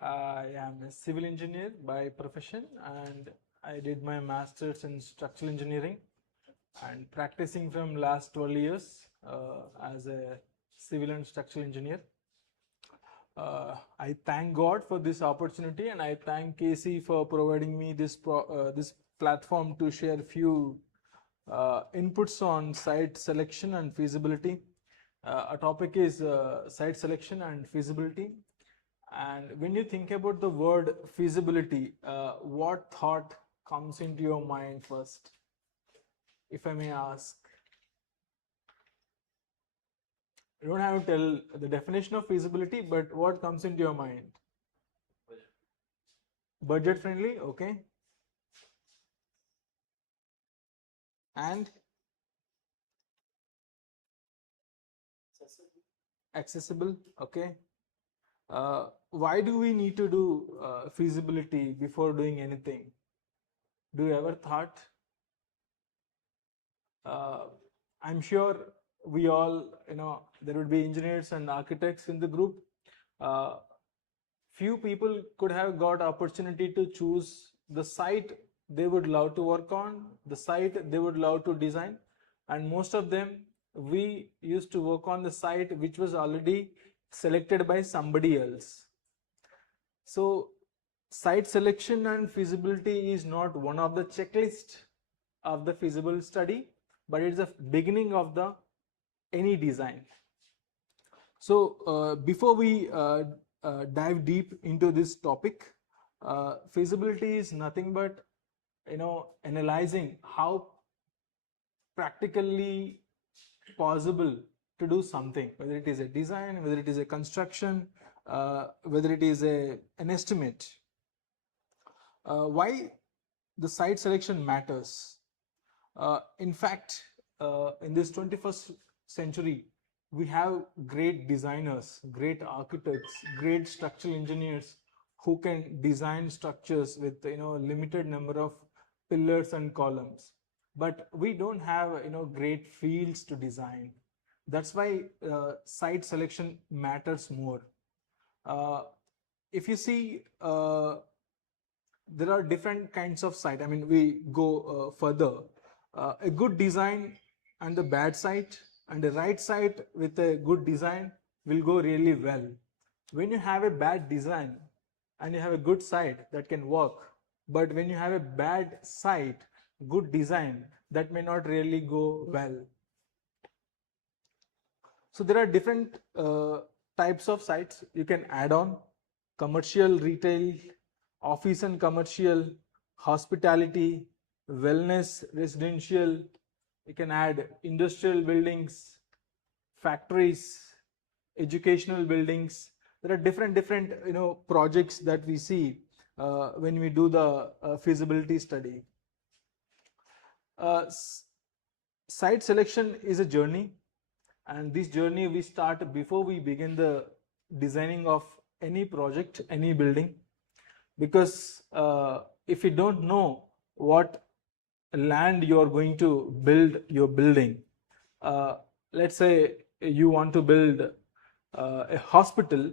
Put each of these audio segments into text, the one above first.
I am a civil engineer by profession, and I did my master's in structural engineering and practicing from last 12 years as a civil and structural engineer. I thank God for this opportunity, and I thank Casey for providing me this platform to share few inputs on site selection and feasibility. Our topic is site selection and feasibility. And when you think about the word feasibility, what thought comes into your mind first, if I may ask? You don't have to tell the definition of feasibility, but what comes into your mind? Budget friendly, okay. And accessible, okay. Why do we need to do feasibility before doing anything? Do you ever thought? I'm sure we all, there would be engineers and architects in the group. Few people could have got opportunity to choose the site they would love to work on, the site they would love to design, and most of them we used to work on the site which was already selected by somebody else. So site selection and feasibility is not one of the checklist of the feasible study, but it's the beginning of the any design. So before we dive deep into this topic, feasibility is nothing but analyzing how practically possible to do something, whether it is a design, whether it is a construction, whether it is an estimate. Why the site selection matters? In fact, in this 21st century, we have great designers, great architects, great structural engineers who can design structures with limited number of pillars and columns. But we don't have great fields to design. That's why site selection matters more. If you see, there are different kinds of site. I mean, we go further. A good design and the bad site, and the right site with a good design will go really well. When you have a bad design and you have a good site, that can work, but when you have a bad site, good design, that may not really go well. So there are different types of sites you can add on: commercial, retail, office and commercial, hospitality, wellness, residential. You can add industrial buildings, factories, educational buildings. There are different projects that we see when we do the feasibility study. Site selection is a journey, and this journey we start before we begin the designing of any project, any building, because if you don't know what land you are going to build your building, let's say you want to build a hospital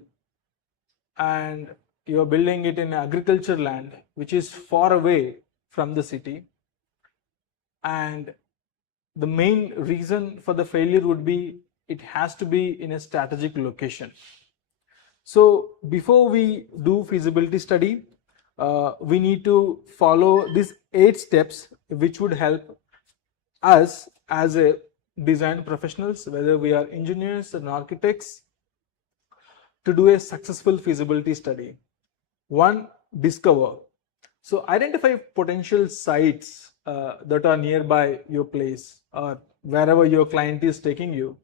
and you are building it in agriculture land which is far away from the city, and the main reason for the failure would be it has to be in a strategic location. So before we do feasibility study, we need to follow these 8 steps which would help us as a design professionals, whether we are engineers and architects, to do a successful feasibility study. 1, discover. So identify potential sites that are nearby your place or wherever your client is taking you.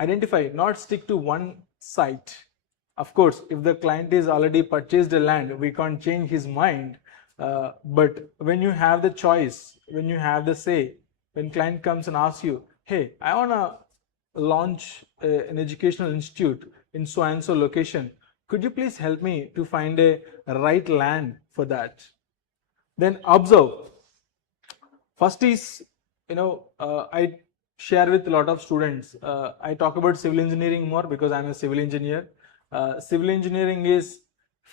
Identify, not stick to one site. Of course, if the client is already purchased a land, we can't change his mind. But when you have the choice, when you have the say, when client comes and asks you, hey, I want to launch an educational institute in so and so location, could you please help me to find a right land for that? Then observe. First is, I share with a lot of students. I talk about civil engineering more because I'm a civil engineer. Civil engineering is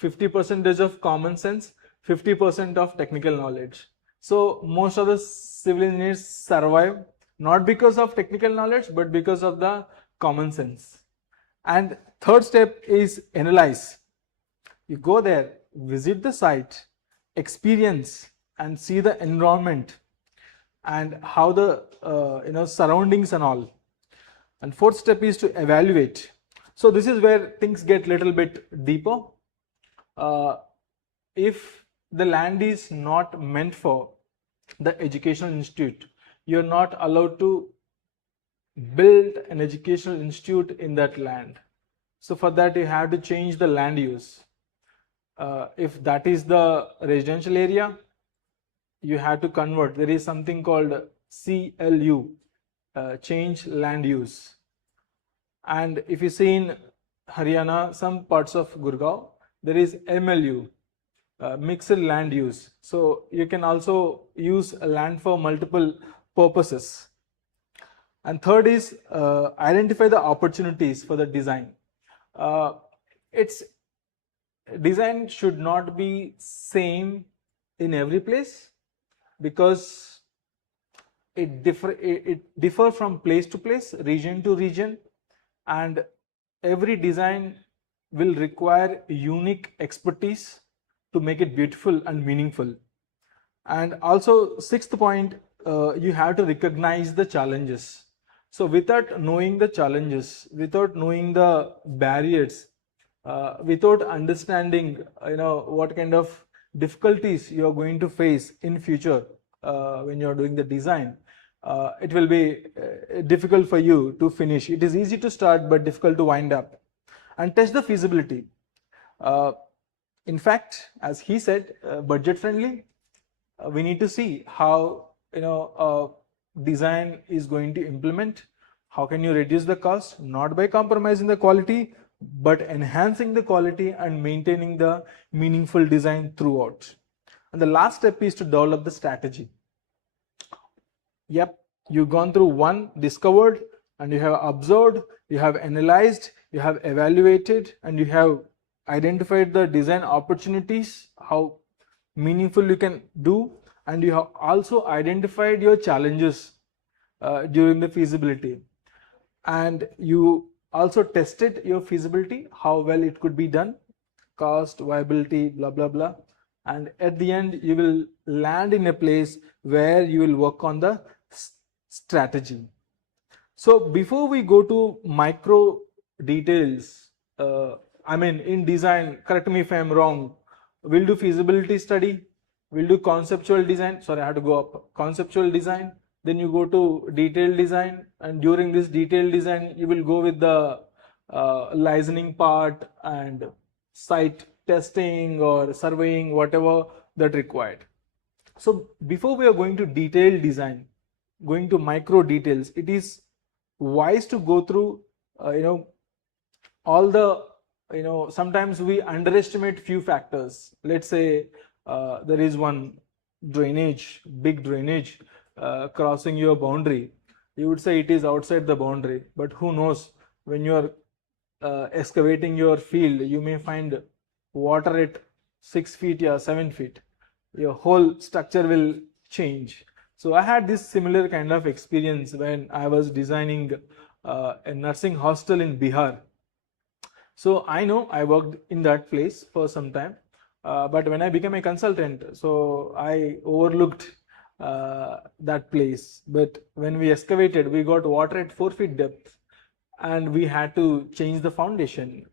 50% of common sense, 50% of technical knowledge. So most of the civil engineers survive not because of technical knowledge but because of the common sense. And third step is analyze. You go there, visit the site, experience and see the environment and how the surroundings and all. And fourth step is to evaluate. So this is where things get little bit deeper. If the land is not meant for the educational institute, you're not allowed to build an educational institute in that land. So for that you have to change the land use. If that is the residential area, you have to convert. There is something called CLU, change land use. And if you see in Haryana, some parts of Gurgaon, there is MLU, mixed land use. So you can also use land for multiple purposes. And third is identify the opportunities for the design. Its design should not be same in every place because it differ from place to place, region to region, and every design will require unique expertise to make it beautiful and meaningful. And also sixth point, you have to recognize the challenges. So without knowing the challenges, without knowing the barriers, without understanding what kind of difficulties you are going to face in future when you are doing the design, it will be difficult for you to finish. It is easy to start but difficult to wind up. And test the feasibility. In fact, as he said, budget friendly. We need to see how design is going to implement. How can you reduce the cost? Not by compromising the quality, but enhancing the quality and maintaining the meaningful design throughout. And the last step is to develop the strategy. Yep, you've gone through one, discovered, and you have observed, you have analyzed, you have evaluated, and you have identified the design opportunities, how meaningful you can do, and you have also identified your challenges during the feasibility. And you also tested your feasibility, how well it could be done, cost, viability, blah, blah, blah. And at the end, you will land in a place where you will work on the strategy. So before we go to micro details, in design, correct me if I'm wrong, we'll do feasibility study, we'll do conceptual design, sorry, I have to go up, conceptual design, then you go to detailed design, and during this detailed design, you will go with the licensing part and site testing or surveying, whatever that required. So before we are going to detailed design, going to micro details, it is wise to go through all the sometimes we underestimate few factors. Let's say there is one drainage, big drainage crossing your boundary. You would say it is outside the boundary, but who knows, when you are excavating your field, you may find water at 6 feet or 7 feet. Your whole structure will change. So I had this similar kind of experience when I was designing a nursing hostel in Bihar. So I know I worked in that place for some time, but when I became a consultant, so I overlooked that place. But when we excavated, we got water at 4 feet depth, and we had to change the foundation.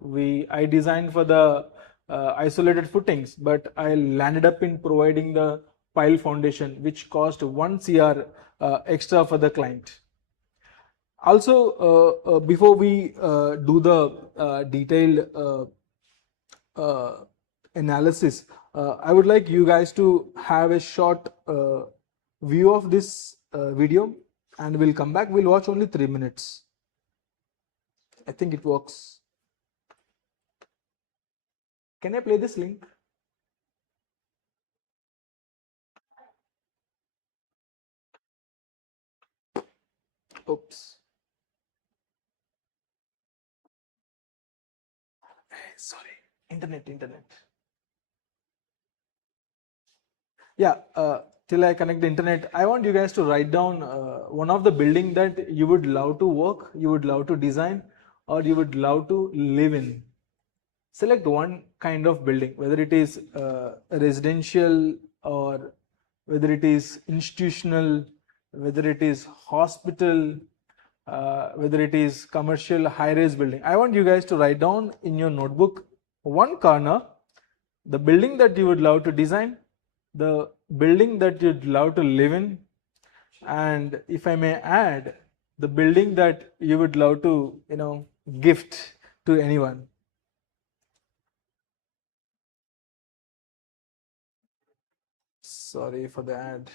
I designed for the isolated footings, but I landed up in providing the pile foundation, which cost 1 CR extra for the client. Also, before we do the detailed analysis, I would like you guys to have a short view of this video, and we'll come back. We'll watch only 3 minutes. I think it works. Can I play this link? Oops. Sorry, internet. Yeah, till I connect the internet, I want you guys to write down one of the building that you would love to work, you would love to design, or you would love to live in. Select one kind of building, whether it is residential, or whether it is institutional, whether it is hospital, whether it is commercial high-rise building. I want you guys to write down in your notebook one corner the building that you would love to design, the building that you'd love to live in, and if I may add, the building that you would love to, gift to anyone. Sorry for the ad.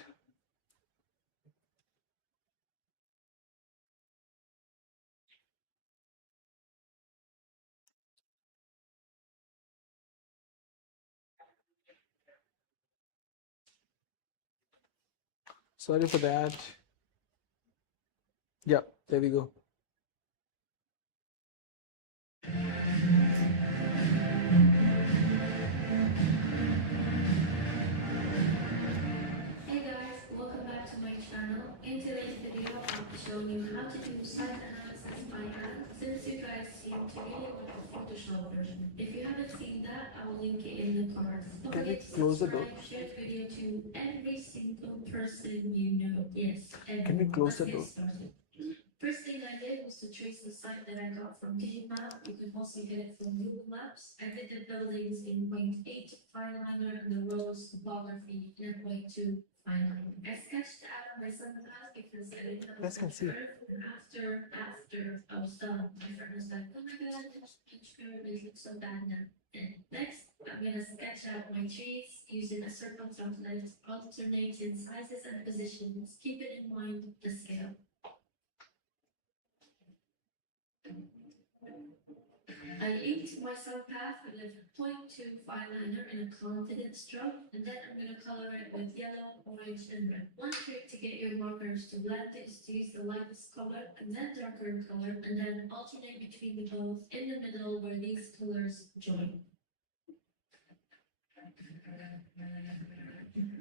Sorry for the ad. Yeah, there we go. Hey guys, welcome back to my channel. In today's video, I'll be showing you how to do site analysis by hand, since you guys seem to really want the Photoshop version. If you haven't seen that, I will link it in the cards. Don't Can we forget to close the door? subscribe, share the video to every single person you know. Yes, everyone. Can we close Let's the door? get started. First thing I did was to trace the site that I got from Digimap. You can also get it from Google Maps. I did the buildings in point 8 fineliner and the rows topography in point 2 fineliner. I sketched out my sunpath because I didn't have a Guys can punch see. curve. And after I was done, my friend was like, oh my god, this punch curve is looks so bad now. And next, I'm gonna sketch out my trees using a circle template, alternating sizes and positions, keeping in mind the scale. I inked my subpath with a 0.2 fineliner in a confident stroke, and then I'm going to color it with yellow, orange, and red. One trick to get your markers to blend is to use the lightest color and then darker color, and then alternate between the both in the middle where these colors join.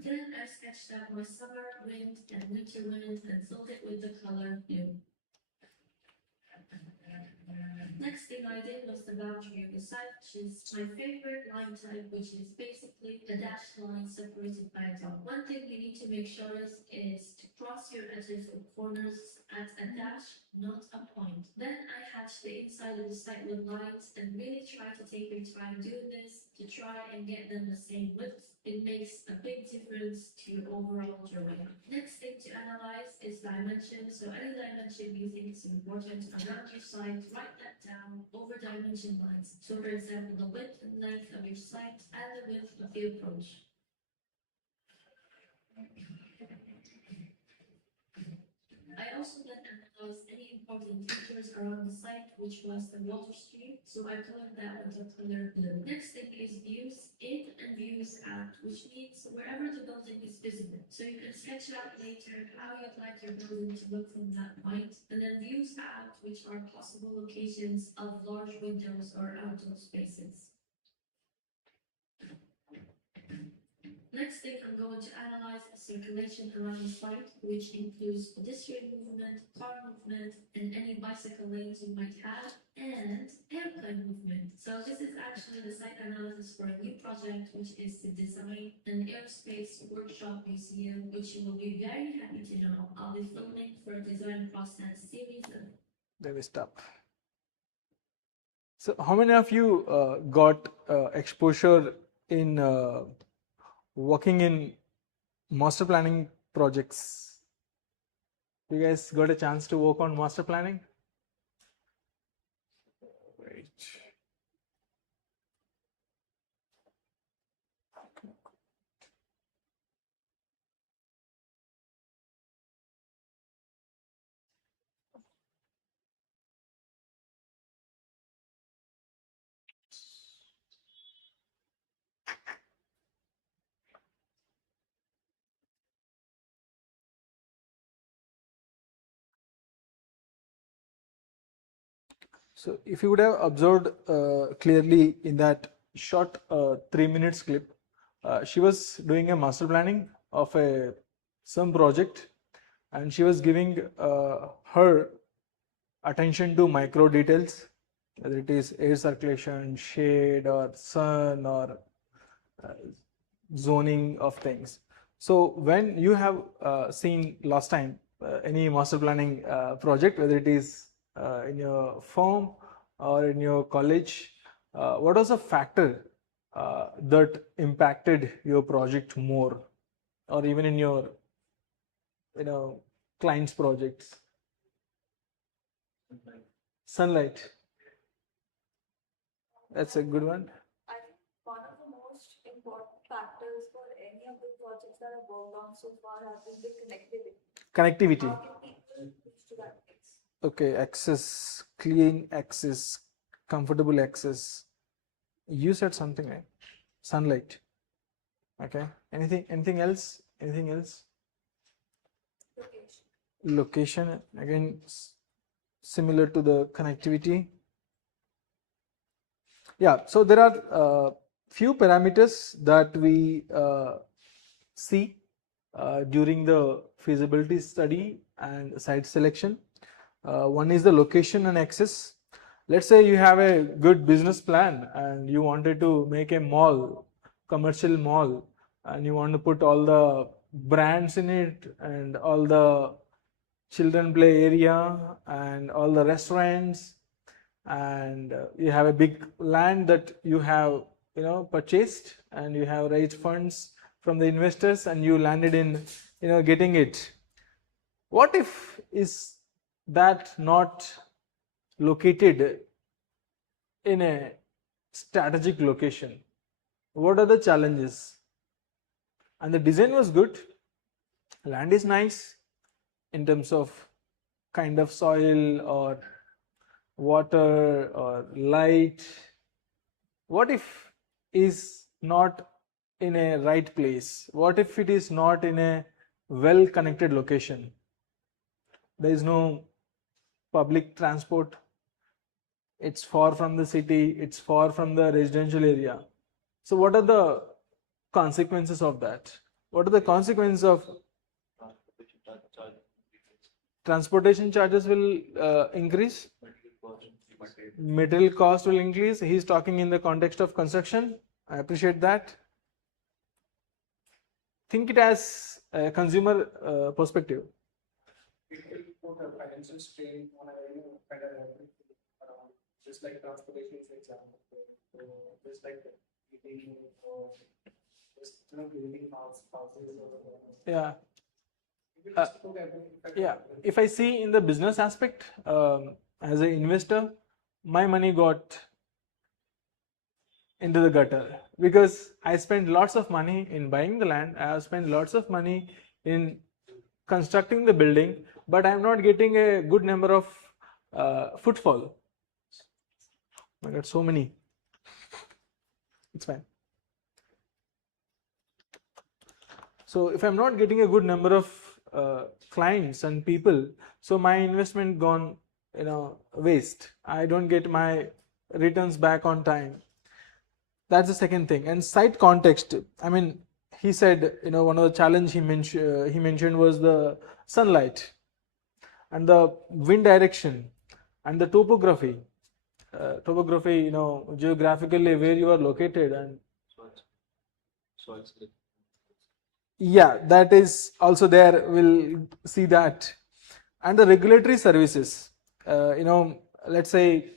Then I sketched out my summer wind and winter wind and filled it with the color blue. Next thing I did was the boundary of the site, which is my favorite line type, which is basically a dashed line separated by a dot. One thing you need to make sure is to cross your edges or corners at a dash, not a point. Then I hatched the inside of the site with lines and really try to take your time doing this to try and get them the same width. It makes a big difference to your overall drawing. Next thing to analyze is dimension. So any dimension you think is important around your site, write that down over dimension lines. So for example, the width and length of your site and the width of the approach. I also then analyzed any important features around the site, which was the water stream, so I colored that with the color blue. Next thing is views in and views out, which means wherever the building is visible. So you can sketch out later how you'd like your building to look from that point, and then views out, which are possible locations of large windows or outdoor spaces. Next thing, I'm going to analyze circulation around the site, which includes pedestrian movement, car movement, and any bicycle lanes you might have, and airplane movement. So this is actually the site analysis for a new project, which is to design an aerospace workshop museum, which you will be very happy to know. I'll be filming for a design process series of. There we stop. So, how many of you got exposure in working in master planning projects? You guys got a chance to work on master planning? Great. So if you would have observed clearly in that short 3 minutes clip, She was doing a master planning of some project, and she was giving her attention to micro details, whether it is air circulation, shade, or sun, or uh, zoning of things. So when you have seen last time any master planning project, whether it is in your firm or in your college, what was a factor that impacted your project more, or even in your clients' projects? Sunlight. That's a good one. I think one of the most important factors for any of the projects that I've worked on so far have been the connectivity. Connectivity. How can people reach to that place? Okay, access, clean access, comfortable access. You said something, right? Sunlight. Okay. Anything else? Anything else? Location. Location, again, similar to the connectivity. Yeah, so there are few parameters that we see during the feasibility study and site selection. One is the location and access. Let's say you have a good business plan and you wanted to make a mall, commercial mall, and you want to put all the brands in it and all the children play area and all the restaurants, and you have a big land that you have purchased, and you have raised funds from the investors, and you landed in getting it. What if is that not located in a strategic location? What are the challenges? And the design was good, land is nice in terms of kind of soil or water or light. What if is not in a right place? What if it is not in a well connected location? There is no public transport, it's far from the city, it's far from the residential area. So what are the consequences of that? What are the consequences of transportation charges will increase? Material cost will increase. He's talking in the context of construction. I appreciate that. Think it as a consumer perspective. People put a financial strain on a kind of around, just like transportation, for example. So just like eating or just building houses or Yeah. people just put everything. Yeah. If I see in the business aspect, as an investor, my money got into the gutter because I spent lots of money in buying the land. I have spent lots of money in constructing the building, but I'm not getting a good number of footfall. I got so many. It's fine. So if I'm not getting a good number of clients and people, so my investment gone waste. I don't get my returns back on time. That's the second thing. And site context, I mean, he said one of the challenge he mentioned was the sunlight and the wind direction and the topography. Geographically where you are located, and yeah, that is also there. We'll see that. And the regulatory services, let's say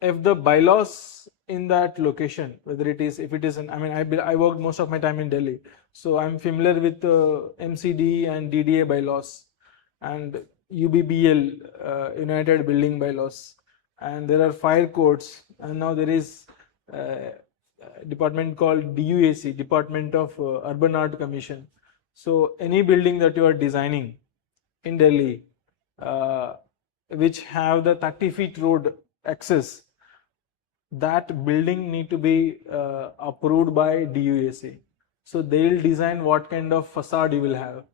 if the bylaws in that location, whether it is, if it is I worked most of my time in Delhi, so I'm familiar with MCD and DDA bylaws and UBBL, United Building Bylaws, and there are fire codes, and now there is department called DUAC, Department of Urban Art Commission. So any building that you are designing in Delhi, which have the 30 feet road access, that building need to be approved by DUAC. So they'll design what kind of facade you will have.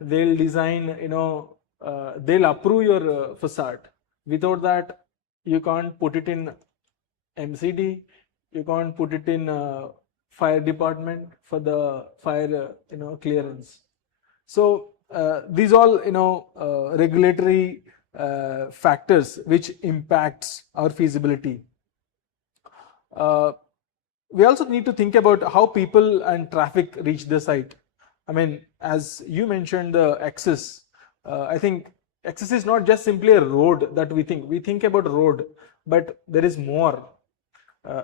They'll design, they'll approve your facade. Without that, you can't put it in MCD, You can't put it in fire department for the fire clearance. So these all regulatory factors which impacts our feasibility. We also need to think about how people and traffic reach the site. I mean, as you mentioned, the access. I think access is not just simply a road that we think. We think about road, but there is more.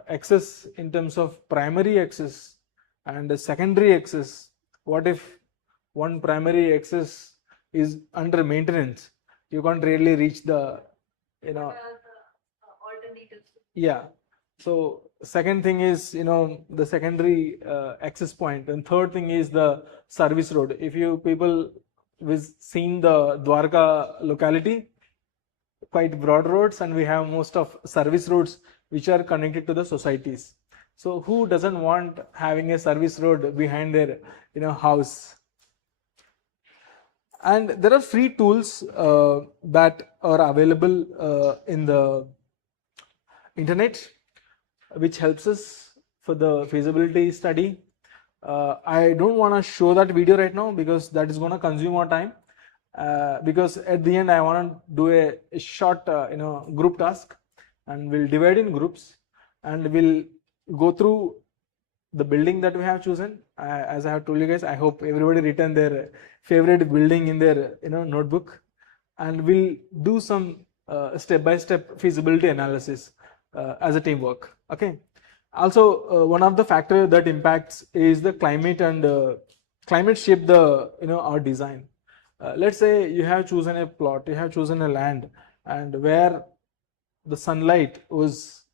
Access in terms of primary access and secondary access. What if one primary access is under maintenance? You can't really reach the, Alternatives. yeah. So second thing is the secondary access point, and third thing is the service road. If you people seen the Dwarka locality, quite broad roads, and we have most of service roads which are connected to the societies. So who doesn't want having a service road behind their house? And there are free tools that are available in the internet, which helps us for the feasibility study. I don't want to show that video right now because that is going to consume our time. Because at the end I want to do a short group task, and we'll divide in groups and we'll go through the building that we have chosen. As I have told you guys, I hope everybody written their favorite building in their notebook, and we'll do some step-by-step feasibility analysis as a teamwork. Okay. Also, one of the factor that impacts is the climate, and climate shape the our design. Let's say you have chosen a plot, you have chosen a land, and where the sunlight was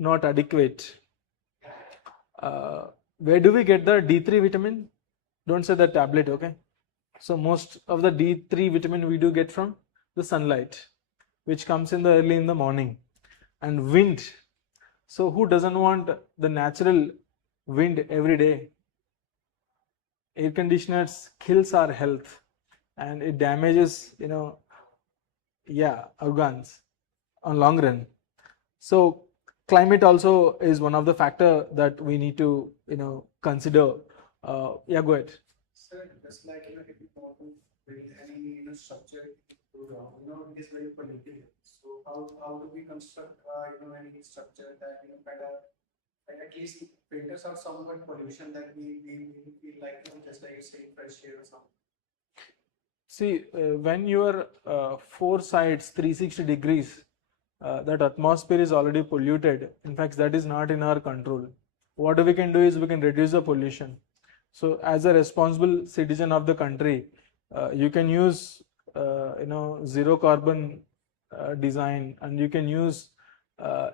not adequate. Where do we get the D3 vitamin? Don't say the tablet, okay? So most of the D3 vitamin we do get from the sunlight, which comes in the early in the morning. And wind. So who doesn't want the natural wind every day? Air conditioners kills our health, and it damages organs on long run. So climate also is one of the factor that we need to consider. Yeah, go ahead. Sir, just like if you want to build any structure, it is very polluted. So how do we construct any structure that kind of like at least filters out somewhat pollution that we feel like just like saying fresh air or something. See, when you are 4 sides 360 degrees, that atmosphere is already polluted. In fact, that is not in our control. What we can do is we can reduce the pollution. So as a responsible citizen of the country, you can use zero carbon design, and you can use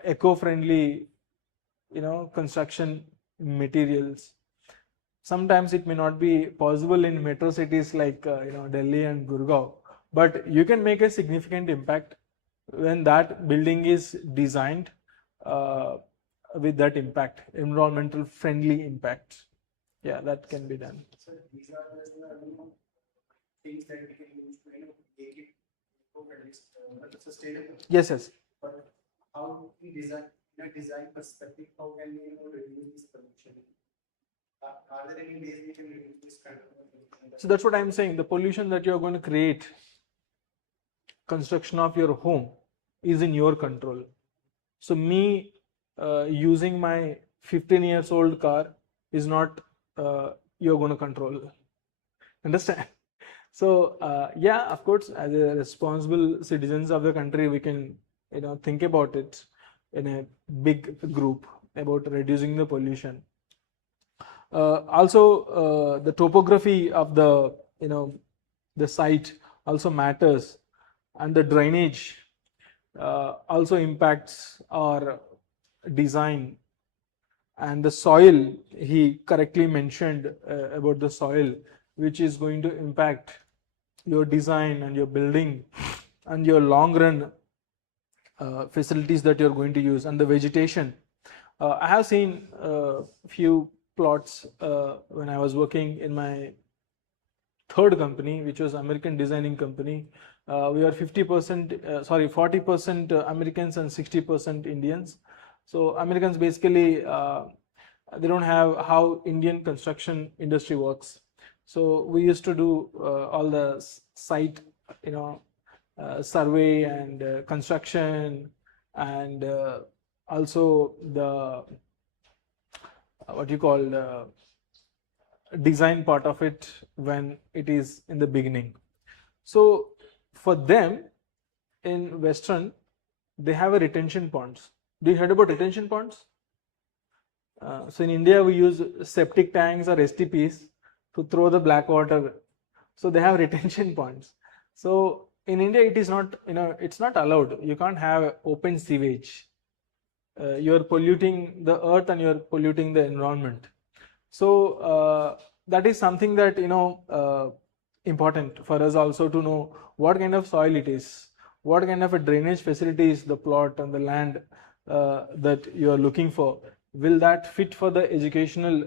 eco-friendly construction materials. Sometimes it may not be possible in metro cities like Delhi and Gurgaon, but you can make a significant impact when that building is designed with that impact, environmental friendly impact. Yeah, that can be done. So these are the things that we can use to make it sustainable. Yes. But how we design in a design perspective, how can we reduce this pollution? Are there any ways we can reduce this kind of pollution? So that's what I'm saying. The pollution that you're going to create, construction of your home, is in your control. So me using my 15 years old car is not you're going to control. Understand? So yeah, of course, as a responsible citizens of the country, we can think about it in a big group about reducing the pollution. Also, the topography of the the site also matters, and the drainage also impacts our design. And the soil, he correctly mentioned about the soil, which is going to impact your design and your building and your long run facilities that you're going to use, and the vegetation. I have seen a few plots when I was working in my third company, which was American designing company. We are 40% Americans and 60% Indians. So Americans basically they don't have how Indian construction industry works. So we used to do all the site, survey and construction, and also the what you call design part of it when it is in the beginning. So for them in Western, they have a retention ponds. Do you heard about retention ponds? So in India, we use septic tanks or STPs to throw the black water. So they have retention ponds. So in India, it is not, it's not allowed. You can't have open sewage. You're polluting the earth and you're polluting the environment. So that is something that important for us also to know what kind of soil it is, what kind of a drainage facilities the plot and the land that you are looking for. Will that fit for the educational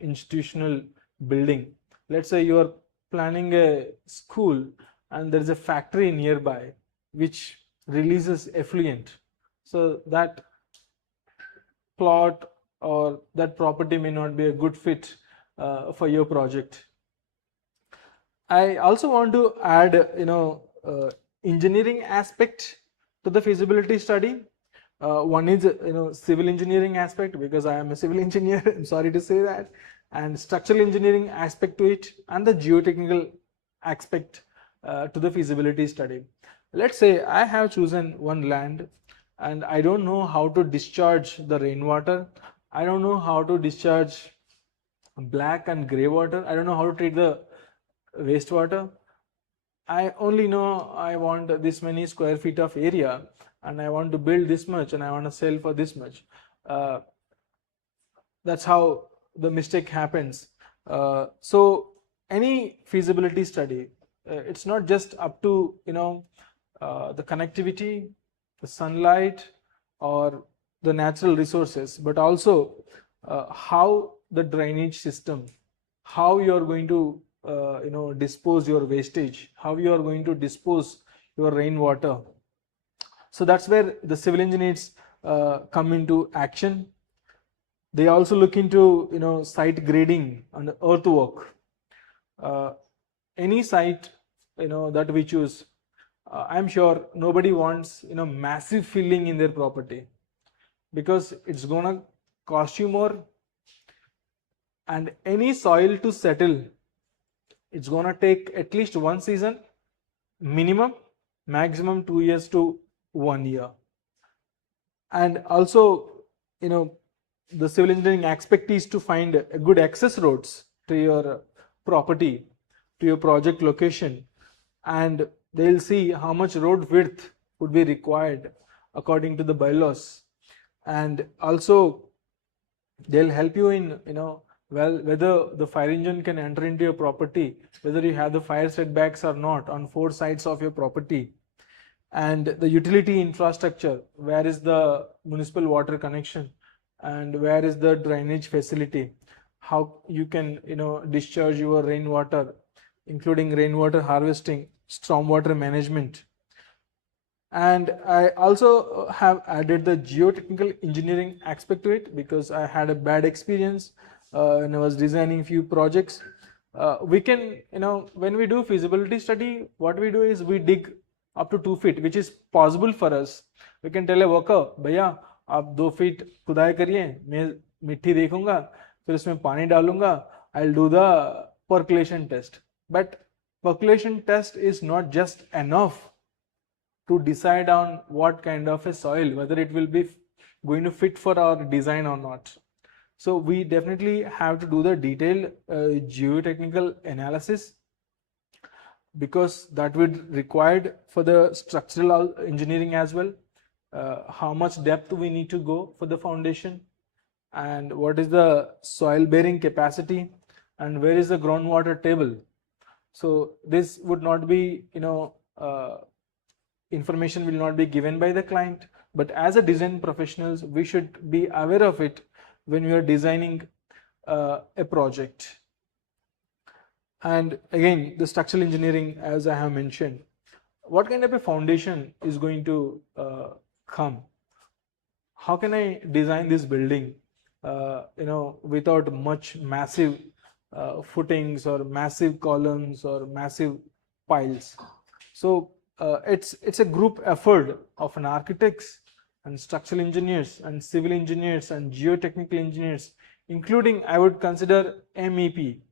institutional building? Let's say you are planning a school and there is a factory nearby which releases effluent. So that plot or that property may not be a good fit for your project. I also want to add, engineering aspect to the feasibility study. One is, civil engineering aspect, because I am a civil engineer. I'm sorry to say that, and structural engineering aspect to it, and the geotechnical aspect to the feasibility study. Let's say I have chosen one land, and I don't know how to discharge the rainwater. I don't know how to discharge black and gray water. I don't know how to treat the wastewater. I only know I want this many square feet of area and I want to build this much and I want to sell for this much. That's how the mistake happens. So any feasibility study, it's not just up to the connectivity, the sunlight, or the natural resources, but also how the drainage system, how you are going to dispose your wastage, how you are going to dispose your rainwater. So that's where the civil engineers come into action. They also look into site grading and earthwork. Any site that we choose, I'm sure nobody wants massive filling in their property, because it's gonna cost you more, and any soil to settle, it's gonna take at least one season minimum, maximum 2 years to 1 year. And also the civil engineering aspect is to find a good access roads to your property, to your project location, and they'll see how much road width would be required according to the bylaws. And also they'll help you in whether the fire engine can enter into your property, whether you have the fire setbacks or not on 4 sides of your property, and the utility infrastructure, where is the municipal water connection and where is the drainage facility, how you can discharge your rainwater, including rainwater harvesting, stormwater management. And I also have added the geotechnical engineering aspect to it, because I had a bad experience when I was designing few projects. We can, when we do feasibility study, what we do is we dig up to 2 feet, which is possible for us. We can tell a worker, भैया आप 2 feet खुदाई करिए, मैं मिट्टी देखूंगा, फिर उसमें पानी डालूंगा, I'll do the percolation test. But percolation test is not just enough to decide on what kind of a soil, whether it will be going to fit for our design or not. So we definitely have to do the detailed geotechnical analysis, because that would required for the structural engineering as well. How much depth we need to go for the foundation, and what is the soil bearing capacity, and where is the groundwater table. So this would not be information will not be given by the client, but as a design professionals we should be aware of it when we are designing a project. And again, the structural engineering, as I have mentioned, what kind of a foundation is going to come, how can I design this building, without much massive footings or massive columns or massive piles. So it's a group effort of an architects and structural engineers and civil engineers and geotechnical engineers, including I would consider MEP,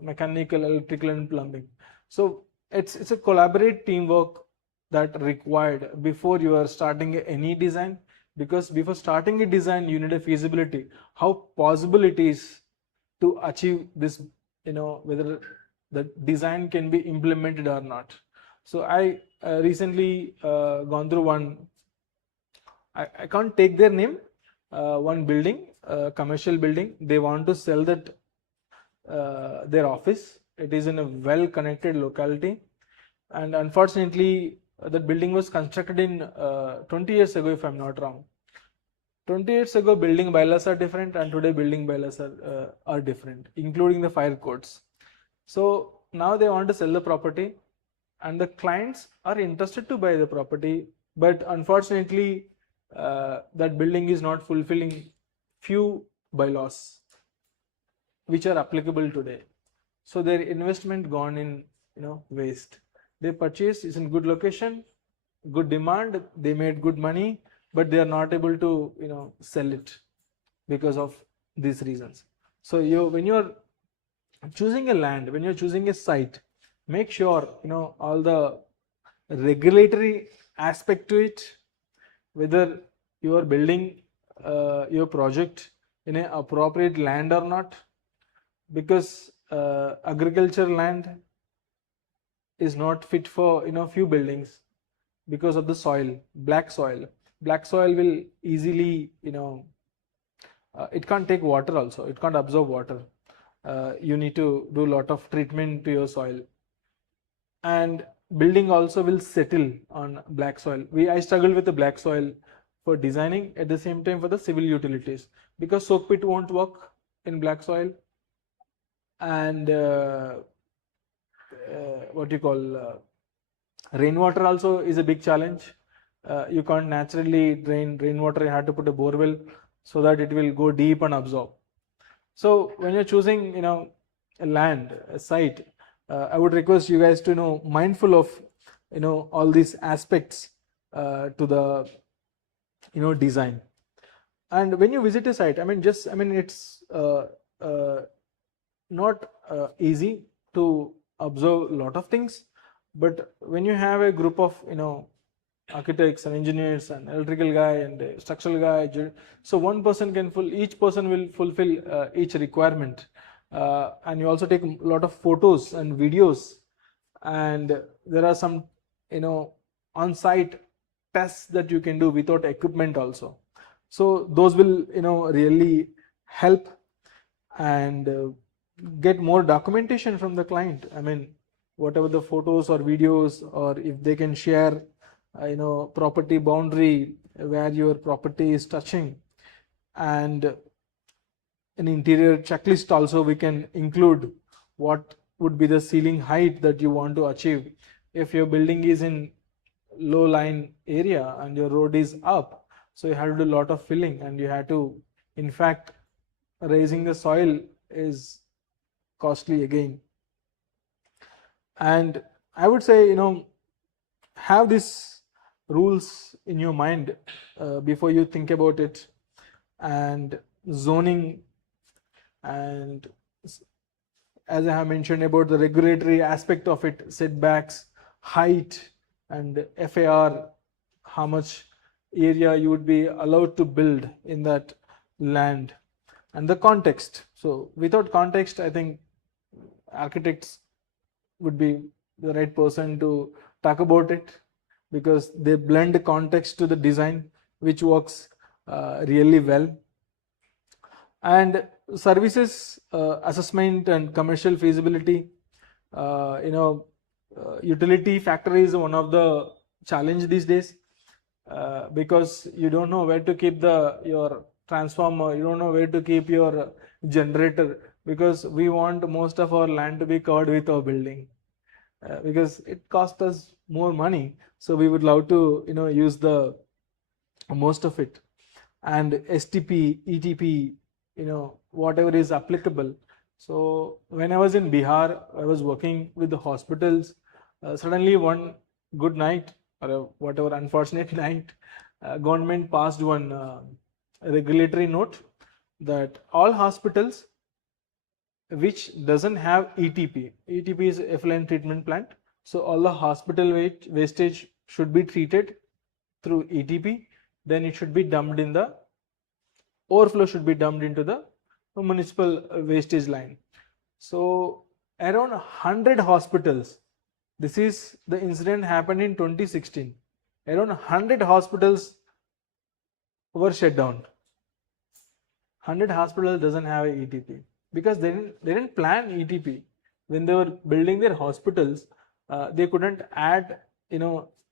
mechanical, electrical, and plumbing. So it's a collaborate teamwork that required before you are starting any design, because before starting a design you need a feasibility, how possible it is to achieve this, whether the design can be implemented or not. So I recently gone through one, I can't take their name, one building, commercial building. They want to sell that their office. It is in a well connected locality, and unfortunately that building was constructed in 20 years ago, if I'm not wrong. 20 years ago building bylaws are different, and today building bylaws are different, including the fire codes. So now they want to sell the property, and the clients are interested to buy the property, but unfortunately that building is not fulfilling few bylaws which are applicable today. So their investment gone in waste. They purchased, is in good location, good demand, they made good money, but they are not able to sell it because of these reasons. So when you're choosing a land, when you're choosing a site, make sure all the regulatory aspect to it, whether you are building your project in an appropriate land or not, because agriculture land is not fit for few buildings because of the soil. Black soil will easily it can't take water, also it can't absorb water. You need to do a lot of treatment to your soil, and building also will settle on black soil. I struggled with the black soil for designing, at the same time for the civil utilities, because soak pit won't work in black soil, and what you call rainwater also is a big challenge. You can't naturally drain rainwater, you have to put a borewell so that it will go deep and absorb. So when you're choosing a land, a site, I would request you guys to mindful of all these aspects to the design. And when you visit a site, it's not easy to observe a lot of things, but when you have a group of architects and engineers and electrical guy and a structural guy, so one person can each person will fulfill each requirement, and you also take a lot of photos and videos, and there are some on-site tests that you can do without equipment also. So those will really help, and get more documentation from the client. Whatever the photos or videos, or if they can share property boundary where your property is touching, and an interior checklist also we can include, what would be the ceiling height that you want to achieve. If your building is in low lying area and your road is up, so you have to do a lot of filling, and you have to, in fact, raising the soil is costly again. And I would say have these rules in your mind before you think about it, and zoning, and as I have mentioned about the regulatory aspect of it, setbacks, height, and FAR, how much area you would be allowed to build in that land, and the context. So without context, I think architects would be the right person to talk about it, because they blend context to the design, which works really well. And services assessment and commercial feasibility, utility factor is one of the challenge these days, because you don't know where to keep your transformer, you don't know where to keep your generator, because we want most of our land to be covered with our building, because it costs us more money, so we would love to use the most of it. and STP, ETP, whatever is applicable. So when I was in Bihar, I was working with the hospitals. Suddenly one good night, or whatever unfortunate night, government passed one regulatory note that all hospitals which doesn't have ETP, ETP is effluent treatment plant. So all the hospital wastage should be treated through ETP. Then it should be dumped in the overflow should be dumped into the municipal wastage line. So around 100 hospitals, this is the incident happened in 2016. Around 100 hospitals were shut down. 100 hospitals doesn't have a ETP because they didn't plan ETP when they were building their hospitals. They couldn't add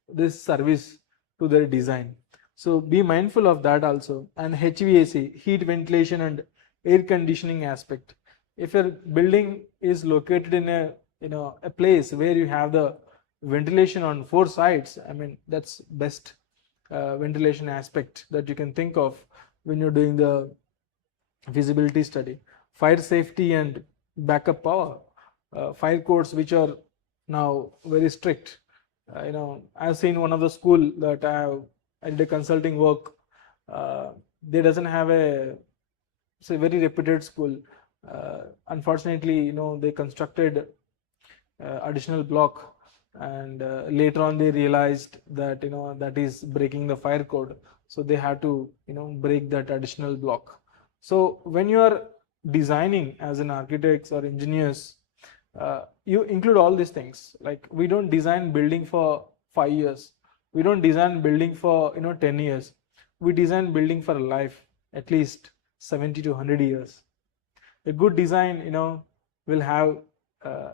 this service to their design. So be mindful of that also. And HVAC, heat ventilation and air conditioning aspect. If your building is located in a place where you have the ventilation on 4 sides, I mean that's best ventilation aspect that you can think of when you're doing the feasibility study. Fire safety and backup power, fire codes which are now very strict. I've seen one of the school that I did a consulting work. They doesn't have it's a very reputed school. Unfortunately, they constructed additional block, and later on they realized that that is breaking the fire code. So they had to break that additional block. So when you are designing as an architects or engineers, you include all these things. Like we don't design building for 5 years. We don't design building for 10 years. We design building for life, at least 70 to 100 years. A good design will have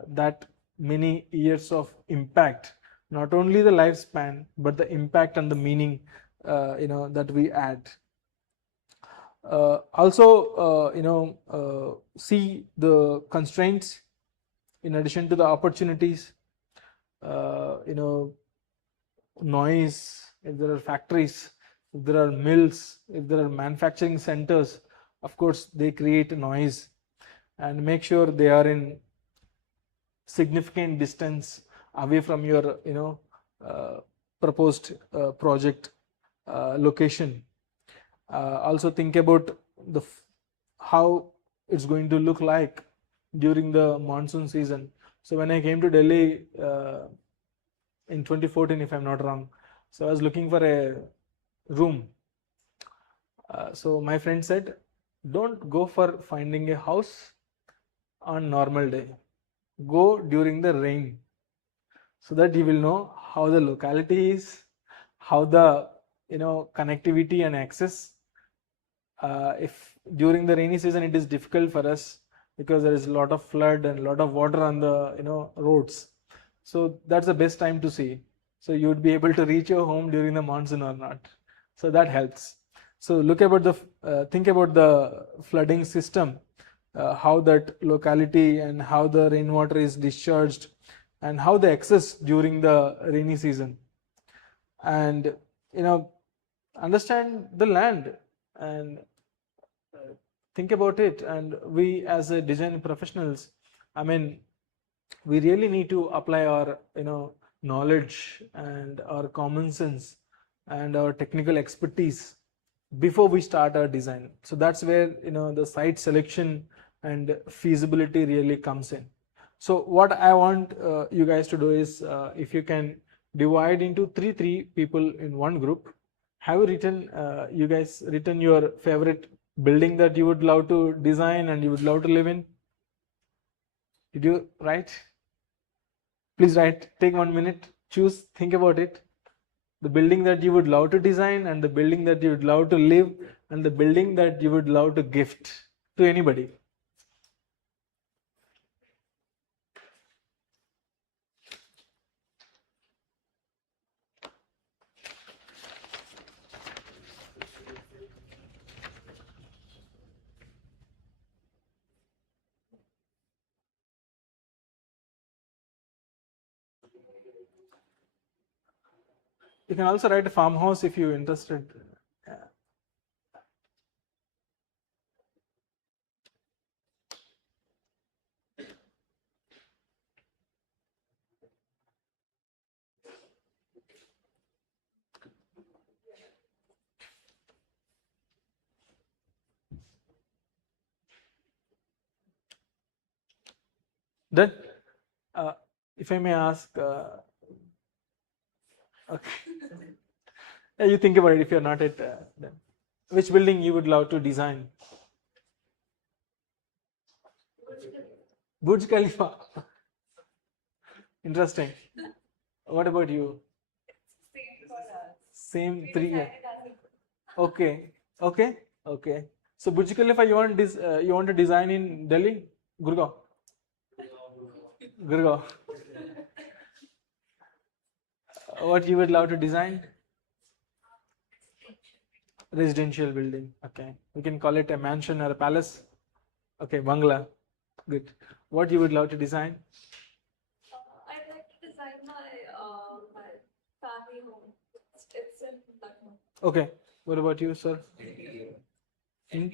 that many years of impact, not only the lifespan but the impact and the meaning that we add. Also see the constraints in addition to the opportunities. Noise, if there are factories, if there are mills, if there are manufacturing centers, of course they create noise. And make sure they are in significant distance away from your proposed project location. Also think about how it's going to look like during the monsoon season. So when I came to Delhi in 2014, if I'm not wrong, so I was looking for a room. So my friend said, don't go for finding a house on normal day, go during the rain, so that you will know how the locality is, how the connectivity and access. If during the rainy season it is difficult for us because there is a lot of flood and a lot of water on the roads, so that's the best time to see. So you would be able to reach your home during the monsoon or not. So that helps. So look about think about the flooding system, how that locality and how the rainwater is discharged and how the access during the rainy season. And understand the land and think about it. And we as a design professionals, I mean, we really need to apply our knowledge and our common sense and our technical expertise before we start our design. So that's where the site selection and feasibility really comes in. So what I want you guys to do is, if you can divide into three people in one group. Have you guys written your favorite building that you would love to design and you would love to live in? Did you write? Please write, take 1 minute, choose, think about it. The building that you would love to design, and the building that you would love to live, and the building that you would love to gift to anybody. You can also write a farmhouse if you're interested. Then, if I may ask, okay. Yeah, you think about it if you're not at then. Which building you would love to design? Burj Khalifa. Interesting. What about you? Same three. Okay. Okay. Okay. So Burj Khalifa, you want to design in Delhi, Gurgaon, Gurgaon. What you would love to design? Residential building. Okay. We can call it a mansion or a palace. Okay, bungalow. Good. What you would love to design? I'd like to design my family home. It's in Lucknow. Okay. What about you, sir? In-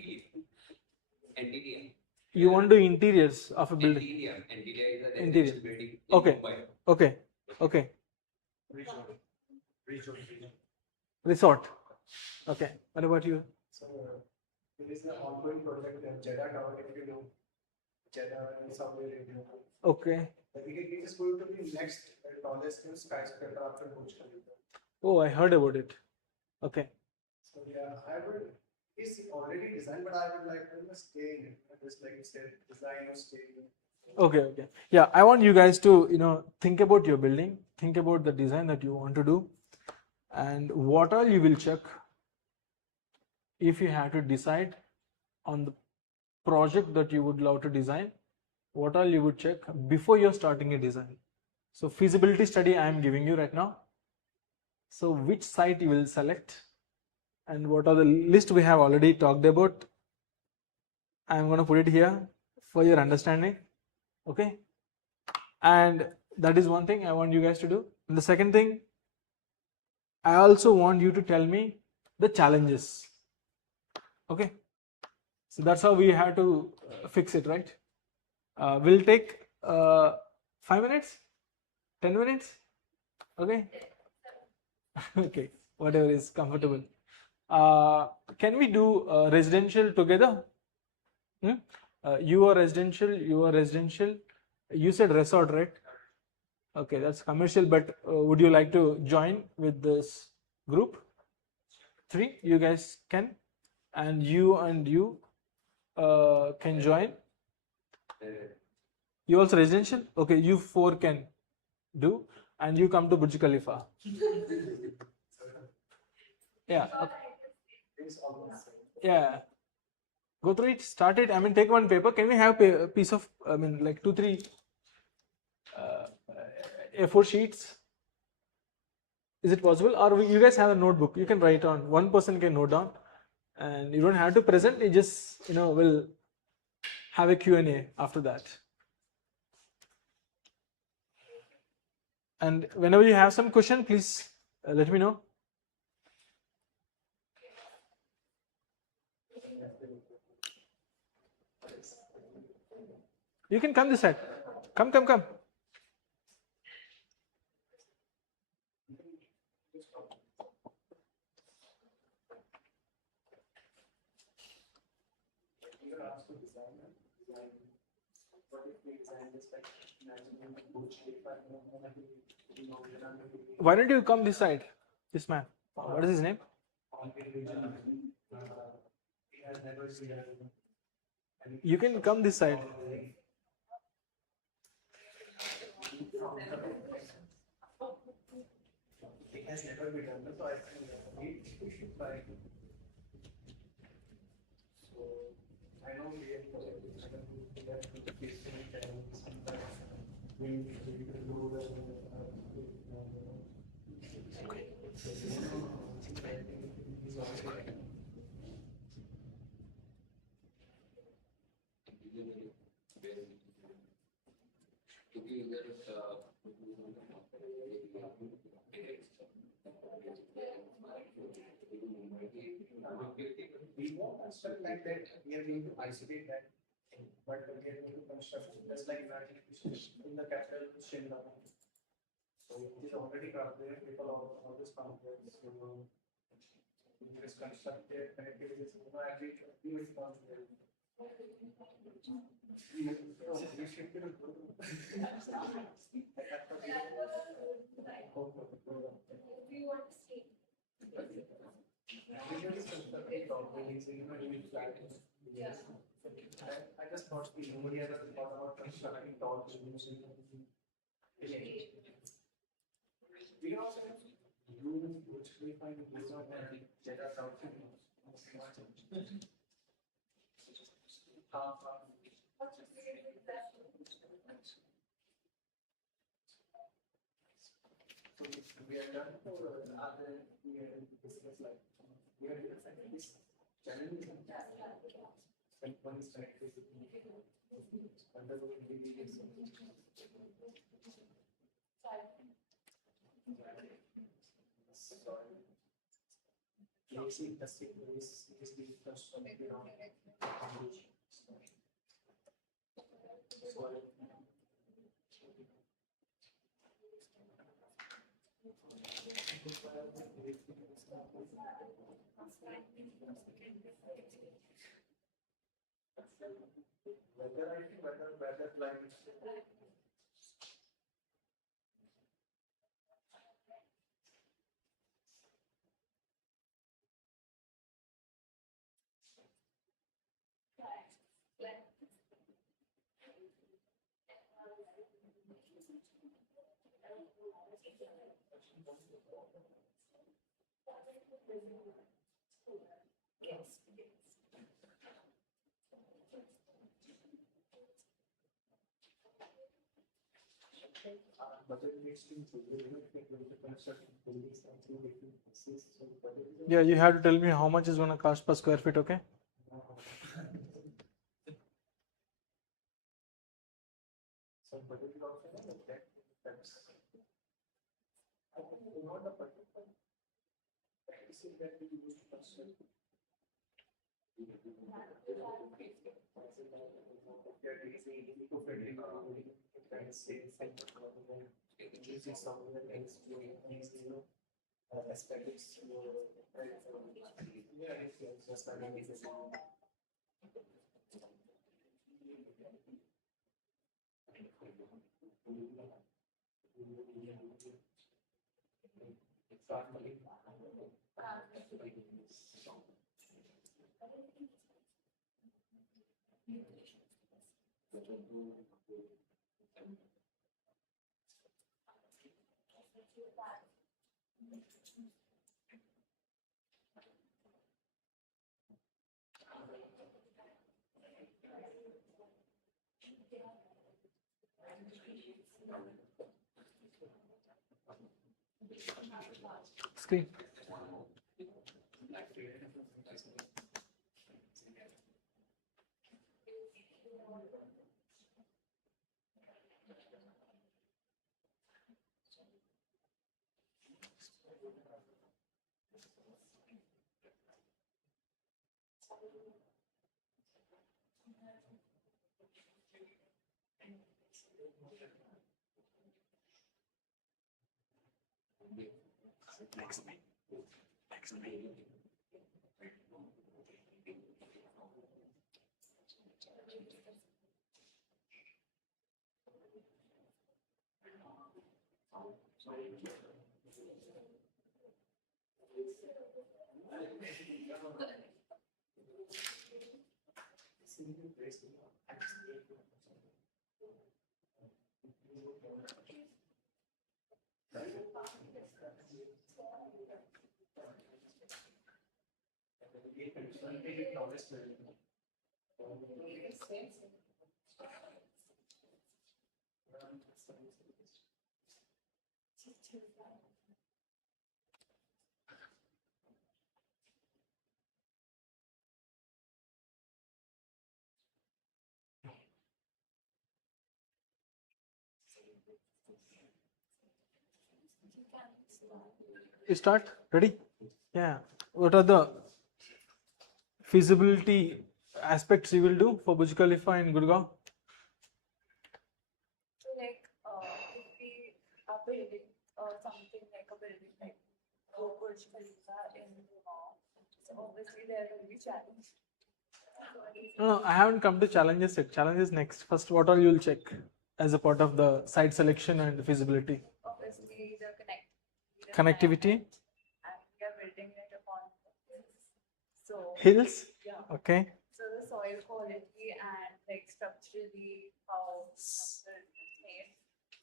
You want to do interiors of a building? Interior. Okay. Okay. Okay. Resort. Okay. What about you? So there is an ongoing project at Jeddah Tower, if you know, Jeddah in Saudi Arabia. Okay. It is going to be next tallest skyscraper after Burj Khalifa. Oh, I heard about it. Okay. So yeah, it's already designed, but I would like to stay in it. Just like you said, design or stay in it. Okay. Okay. Yeah, I want you guys to, think about your building, think about the design that you want to do, and what all you will check if you have to decide on the project that you would love to design, what all you would check before you're starting a design. So feasibility study I am giving you right now. So which site you will select and what are the list we have already talked about. I'm going to put it here for your understanding. Okay. And that is one thing I want you guys to do. And the second thing, I also want you to tell me the challenges. Okay. So that's how we have to fix it, right? We'll take 5 minutes, 10 minutes. Okay. Okay. Whatever is comfortable. Can we do residential together? You are residential, you are residential. You said resort, right? Okay, that's commercial, but would you like to join with this group? 3, you guys can, and you can join. You also residential? Okay, you 4 can do, and you come to Burj Khalifa. Yeah. Okay. Yeah. Go through it, start it. I mean, take one paper. Can we have a piece of, like 2, 3 A4 sheets? Is it possible? Or you guys have a notebook? You can write on. One person can note down, and you don't have to present. You just, will have a Q&A after that. And whenever you have some question, please let me know. You can come this side. Come. Why don't you come this side? This man. What is his name? You can come this side. It has never been done, so I think we should try. So I know we have to we won't construct like that. We are going to isolate that, but we are going to construct just like imagine in the capital Shimla. So it is already crowded. People always come there. So we just construct there. Connectivity is every comes there. We want to see. I just thought nobody ever thought about constructing tall buildings. We can also have rooms which we find based on that are doubtful. So we are done for other we are discuss like we are discussing this challenges and one is connected with undergoing diligence. Basic testing is the first one around foundation. Whether I think whether climate budget needs to improve. If you're going to construct buildings and through different pieces, so budget is Yeah, you have to tell me how much is gonna cost per square feet, okay? so budget is also that that's I think not the budget but practices that we use to construct. Eco-friendly kind of safe and using some of the things aesthetics yeah, it's just like Screen. Next me. Next me. You start? Ready? Yeah. What are the feasibility aspects you will do for Burj Khalifa in Gurgaon? So like, if we are building something like a building like Burj Khalifa in Gurgaon, so obviously there will be challenge. No, I haven't come to challenges yet. Challenges next. First, what all you'll check as a part of the site selection and feasibility? Obviously, the Connectivity, and we are building it upon hills. So, hills. yeah. Okay. So the soil quality and like structurally how it's made.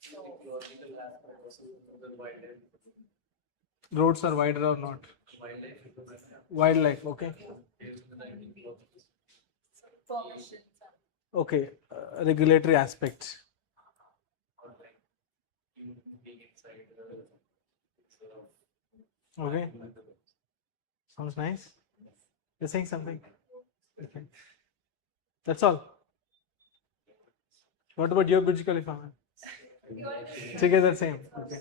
So Ecological aspect also the wildlife. Roads are wider or not? Wildlife. Wildlife. Okay. permissions and Okay. Regulatory aspects. Okay. Sounds nice. You're saying something. Okay. That's all. What about your Burj Khalifa? Together same. Okay.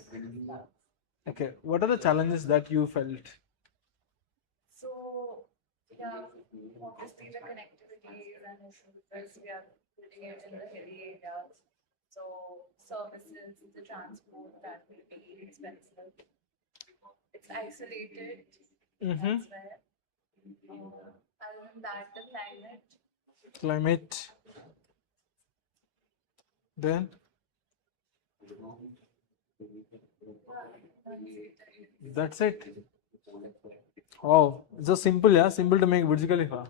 Okay. What are the challenges that you felt? so yeah, obviously the connectivity is an issue because we are building it in the hilly areas. So services, the transport that will be expensive. It's isolated. Mm-hmm. That's where. Other than that, the climate. Climate. Then that's it. Oh, it's so simple, yeah. Simple to make Burj Khalifa.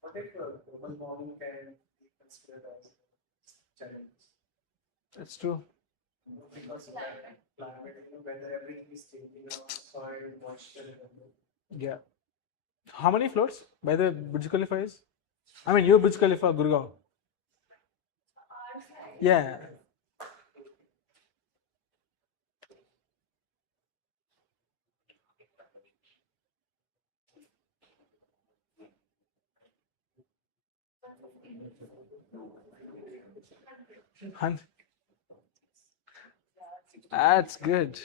What if global warming can be considered as a challenge? That's true. Because climate, whether everything is changing around soil, moisture, and everything. Yeah. How many floors by the Burj Khalifa is? I mean, your Burj Khalifa, Gurgaon. Yeah. Hun- That's good.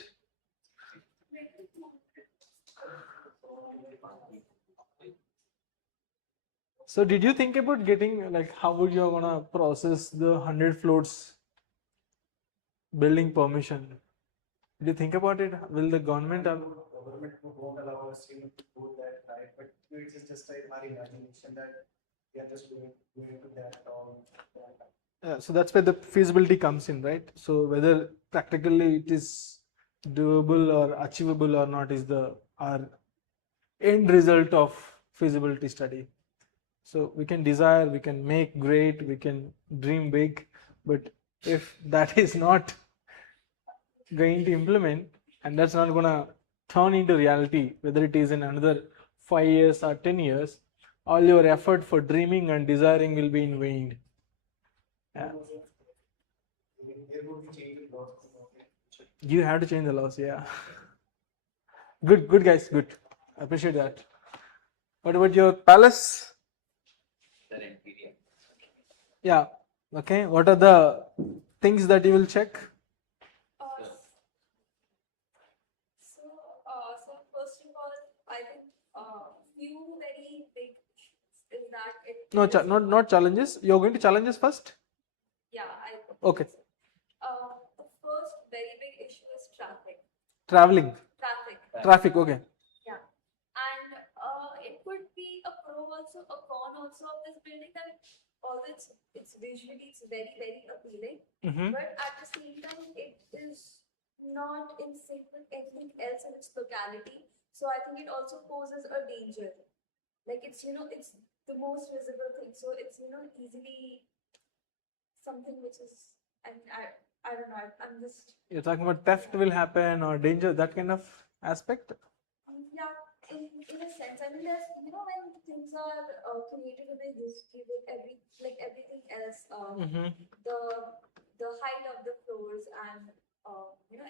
So did you think about getting like how would you wanna process the 100 floors building permission? Did you think about it? Will the government have? Government won't allow us to go that high, but it is just our imagination that we are just going to that or that. So that's where the feasibility comes in, right? So whether practically it is doable or achievable or not is the our end result of feasibility study. So we can desire, we can make great, we can dream big, but if that is not going to implement and that's not going to turn into reality, whether it is in another 5 years or 10 years, all your effort for dreaming and desiring will be in vain. Yeah. There would be changes a lot. You have to change the laws, yeah. Good guys, good. I appreciate that. What about your palace? Yeah. Okay. What are the things that you will check? So first of all, I think few very big issues is that it No, is- not challenges. You're going to challenges first. yeah, Okay. the first very big issue is traffic. Traveling. Traffic. Okay. Yeah. And it could be a pro also, a con also of this building that although it's visually it's very, very appealing, Mm-hmm. but at the same time it is not in sync with anything else in its locality. So I think it also poses a danger. Like it's it's the most visible thing. So it's easily something which is I don't know, I'm just You're talking about theft will happen or danger, that kind of aspect. yeah, in a sense. I mean, there's when things are created with a history with everything else, Mm-hmm. the height of the floors and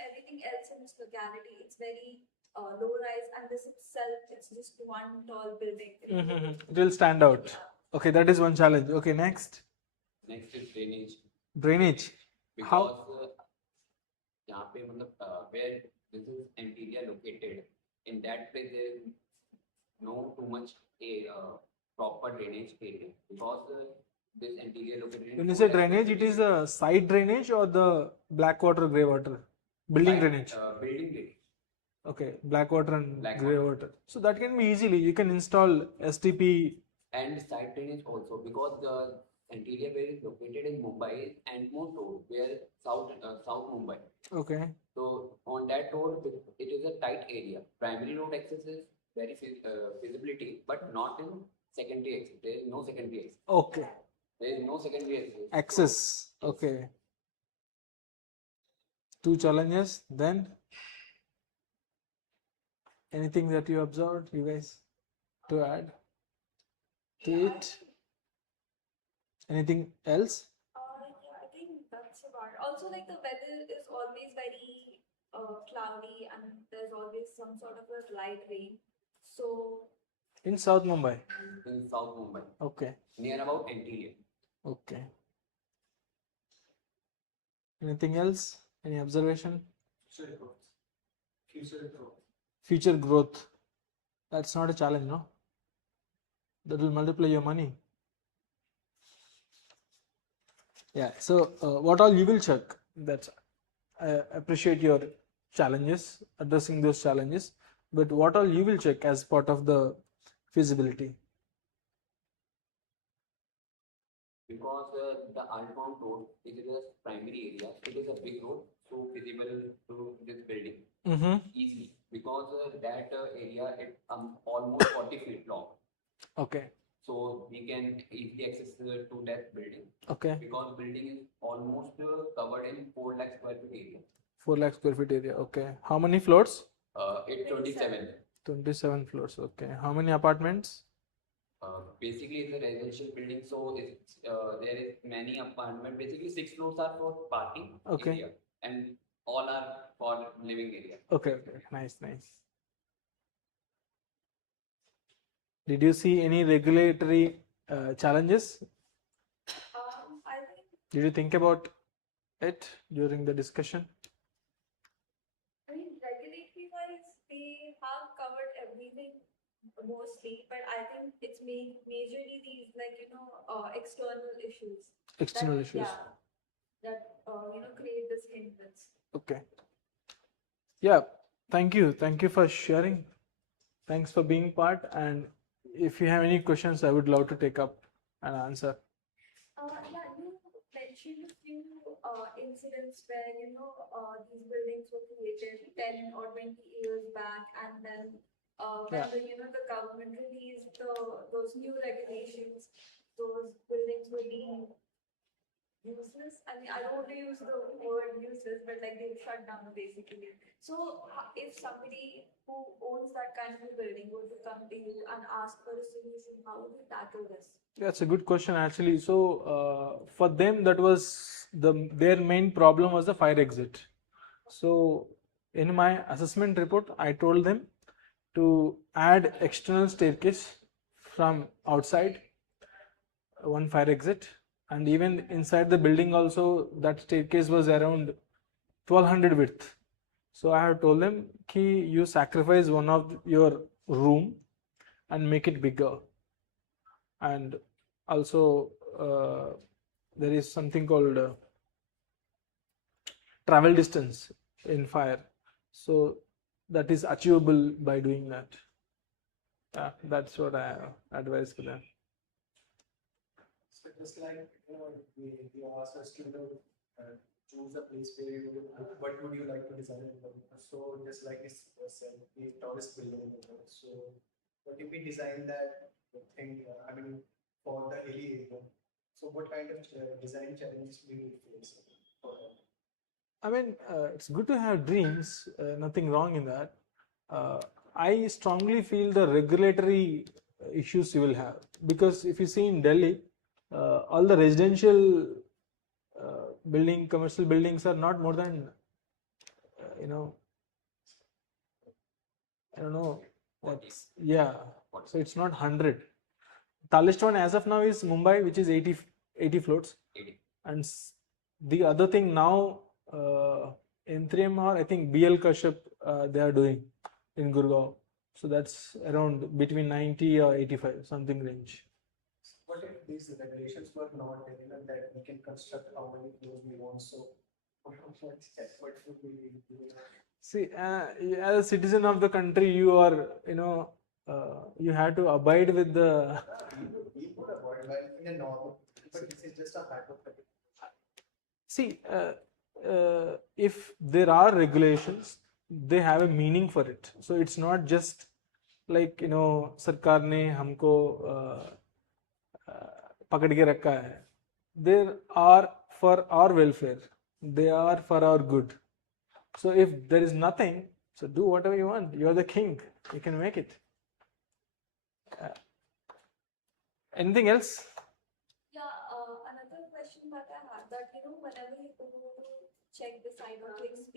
everything else in its locality, it's very low rise, and this itself, it's just one tall building. Mm-hmm. It will stand out. Okay, that is one challenge. Okay, next. Next is drainage Drainage. How? Because यहाँ पे मतलब where this is interior located in that place there is no too much proper drainage area because this interior located When you say drainage, it is the side drainage or the black water, grey water? Building drainage. Building drainage. Okay, black water and Black grey water. So that can be easily, you can install STP and side drainage also, because the Antilia where is located in Mumbai is Antmore Road, where South Mumbai. Okay. So on that road, it is a tight area. Primary road access is very feasibility, but not in secondary access. There is no secondary access. Okay. There is no secondary access. Access. Okay. Two challenges. Then anything that you observed, you guys, to add to it? Anything else? Yeah, I think that's about it. Also, like the weather is always very cloudy and there's always some sort of a light rain. So, In South Mumbai. In South Mumbai, Okay. near about Antilia. Okay. Anything else? Any observation? Future growth. Future growth. Future growth. That's not a challenge, no? That will multiply your money. Yeah. So, what all you will check? That's I appreciate your challenges, addressing those challenges. But what all you will check as part of the feasibility? Because the outbound road is a primary area, it is a big road, so feasible to this building Mm-hmm. easily, because that area it almost 40 feet long, Okay. so we can easily access to that building, Okay. because building is almost covered in 4 lakh square feet area. 4 lakh square feet area. Okay. How many floors? It's 27. 27 floors. Okay. How many apartments? Basically, it's a residential building, so there is many apartment. Basically, 6 floors are for parking Okay. area, and all are for living area. Okay. Okay. Nice. Nice. Did you see any regulatory challenges? I think, Did you think about it during the discussion? I mean, regulatory wise, they have covered everything mostly, but I think it's majorly these, like, external issues. External that, issues. Yeah, that, create this hindrance. Okay. Yeah. Thank you. Thank you for sharing. Thanks for being part. And if you have any questions, I would love to take up and answer. Yeah, you mentioned a few incidents where these buildings were created 10 or 20 years back, and then when the government released those new regulations, those buildings were deemed useless. I mean, I don't want to use the word useless, but like they were shut down basically. So, if somebody who owns that kind of a building were to come to you and ask for a solution, how would you tackle this? That's a good question actually. So for them, that was their main problem was the fire exit. So in my assessment report, I told them to add external staircase from outside, one fire exit, and even inside the building also that staircase was around 1200 width. So I have told them ki you sacrifice one of your room and make it bigger. And also there is something called travel distance in fire, so that is achievable by doing that. That's what I advise for them. So just like you asked us to choose a place where what would you like to design? So just like it's the tallest building in the world. So what if we design that thing? I mean, for the hilly area. So what kind of design challenges we will face for that? I mean, it's good to have dreams, nothing wrong in that. I strongly feel the regulatory issues you will have, because if you see in Delhi, all the residential commercial buildings are not more than, I don't know, that's, yeah, so it's not 100. Tallest one as of now is Mumbai, which is 80 floors. 80. And the other thing now, in 3MR, I think BL Kashyap they are doing in Gurgaon. So that's around between 90 or 85, something range. What if these regulations were not that we can construct how many floors we want? So what would we do? See, as a citizen of the country, you are, you have to abide with the in a normal, but this is just a hypothetical. See, if there are regulations, they have a meaning for it. So it's not just like, सरकार ने हमको पकड़ के रखा है. They are for our welfare. They are for our good. So if there is nothing, so do whatever you want. You are the king. You can make it. Anything else? Yeah, another question that I had, that whenever you go to check the site or to experience